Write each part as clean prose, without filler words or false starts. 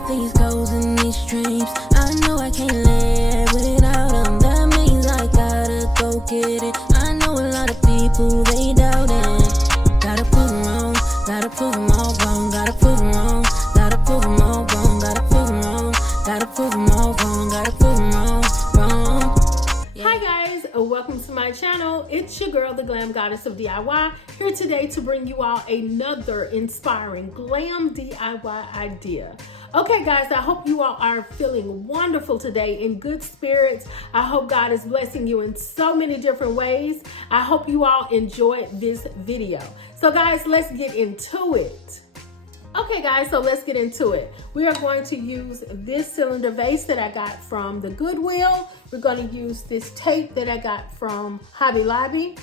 got these goals and these dreams. I know I can't live without them. That means I gotta go get it. I know a lot of people, they doubt it. Gotta prove them wrong, gotta prove them all wrong. Gotta prove them wrong, gotta prove them all wrong. Gotta prove them wrong, gotta prove them all wrong. Gotta prove them wrong, wrong. Hi guys, welcome to my channel. It's your girl, the Glam Goddess of DIY, here today to bring you all another inspiring glam DIY idea. Okay guys, I hope you all are feeling wonderful today, in good spirits. I hope God is blessing you in so many different ways. I hope you all enjoyed this video. So guys, let's get into it. Okay guys, so let's get into it. We are going to use this cylinder vase that I got from the Goodwill. We're going to use this tape that I got from Hobby Lobby.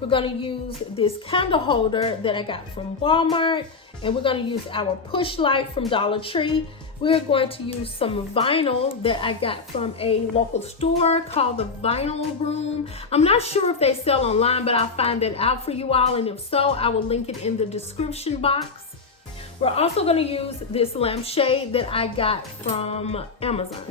We're going to use this candle holder that I got from Walmart. And we're going to use our push light from Dollartree. We're going to use some vinyl that I got from a local store called the Vinyl Room. I'm not sure if they sell online, but I'll find that out for you all. And if so, I will link it in the description box. We're also going to use this lampshade that I got from Amazon.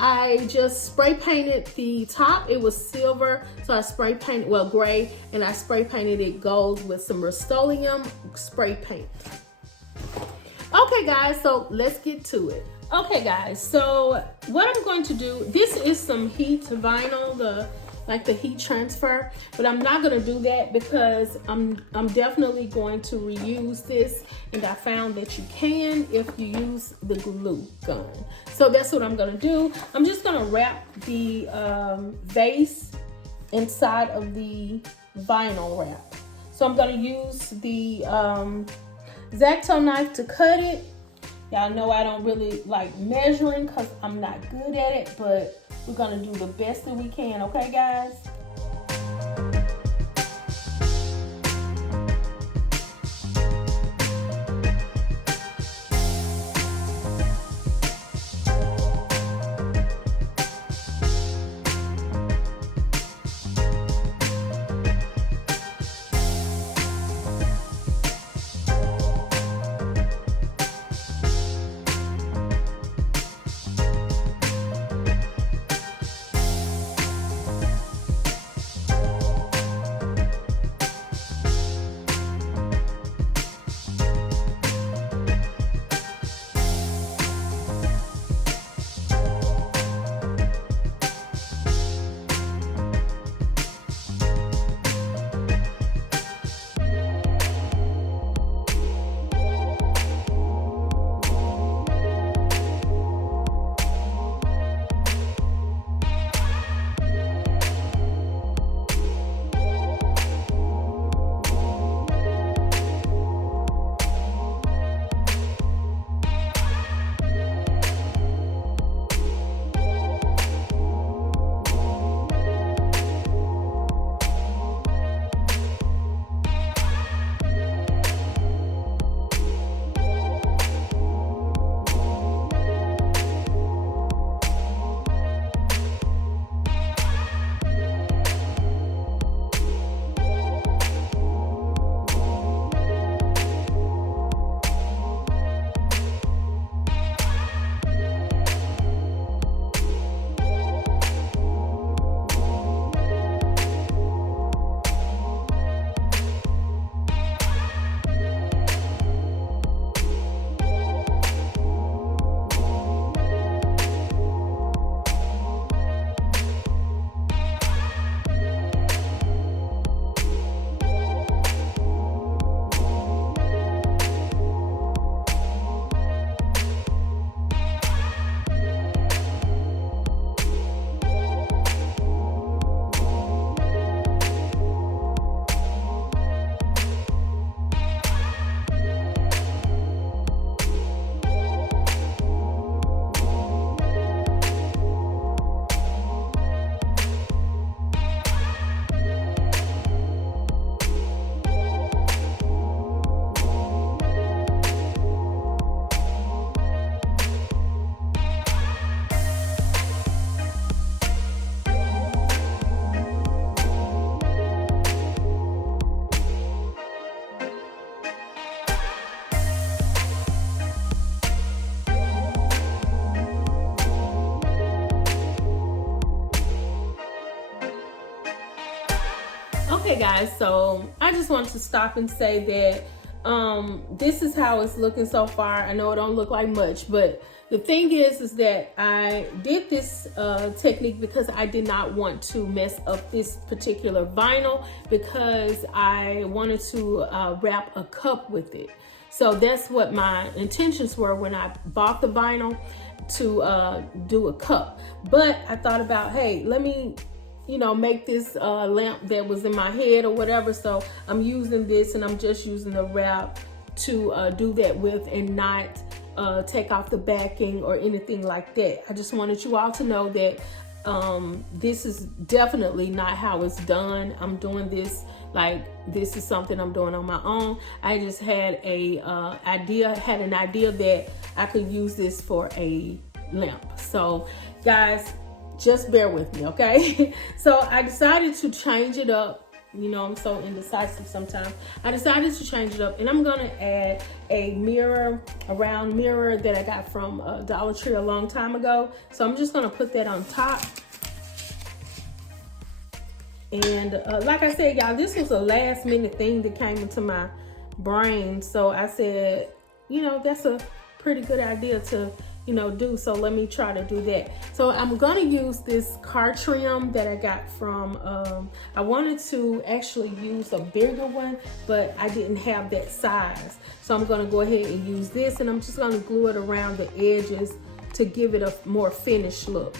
I just spray painted the top. It was silver, so I spray painted, well, gray, and I spray painted it gold with some Rust-Oleum spray paint. Okay guys, so let's get to it. Okay guys, so what I'm going to do, this is some heat vinyl, like the heat transfer, but I'm not gonna do that because I'm definitely going to reuse this, and I found that you can if you use the glue gun. So that's what I'm gonna do. I'm just gonna wrap the vase inside of the vinyl wrap. So I'm gonna use the X-Acto knife to cut it. Y'all know I don't really like measuring because I'm not good at it, but we're gonna do the best that we can, okay guys? Okay guys, so I just wanted to stop and say that this is how it's looking so far. I know it don't look like much, but the thing is that I did this technique because I did not want to mess up this particular vinyl, because I wanted to wrap a cup with it. So that's what my intentions were when I bought the vinyl, to do a cup. But I thought about, hey, let me make this lamp that was in my head or whatever. So I'm using this, and I'm just using the wrap to do that with, and not take off the backing or anything like that. I just wanted you all to know that this is definitely not how it's done. I'm doing this like this is something I'm doing on my own. I just had an idea that I could use this for a lamp. So guys, just bear with me, okay? So I decided to change it up. I'm so indecisive sometimes. I decided to change it up, and I'm gonna add a round mirror that I got from Dollartree a long time ago. So I'm just gonna put that on top. And like I said, y'all, this was a last minute thing that came into my brain. So I said, that's a pretty good idea to do, so let me try to do that. So I'm gonna use this car trim that I got from I wanted to actually use a bigger one, but I didn't have that size. So I'm gonna go ahead and use this, and I'm just gonna glue it around the edges to give it a more finished look.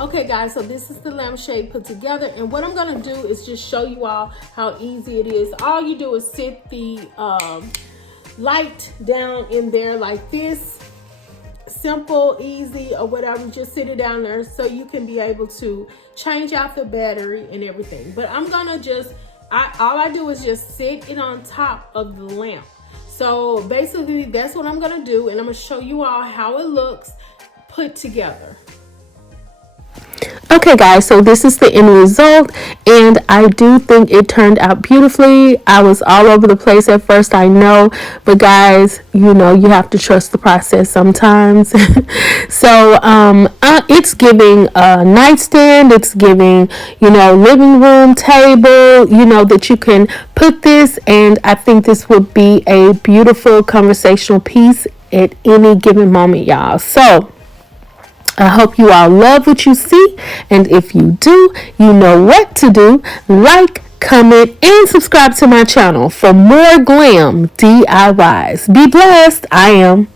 Okay guys, so this is the lampshade put together, and what I'm gonna do is just show you all how easy it is. All you do is sit the light down in there like this. Simple, easy, or whatever. Just sit it down there so you can be able to change out the battery and everything. But I'm gonna just, all I do is just sit it on top of the lamp. So basically that's what I'm gonna do, and I'm gonna show you all how it looks put together. Okay guys, so this is the end result, and I do think it turned out beautifully. I was all over the place at first, I know, but guys, you have to trust the process sometimes. So it's giving a nightstand, it's giving living room table, that you can put this, and I think this would be a beautiful conversational piece at any given moment, y'all. So I hope you all love what you see, and if you do, you know what to do. Like, comment, and subscribe to my channel for more glam DIYs. Be blessed. I am.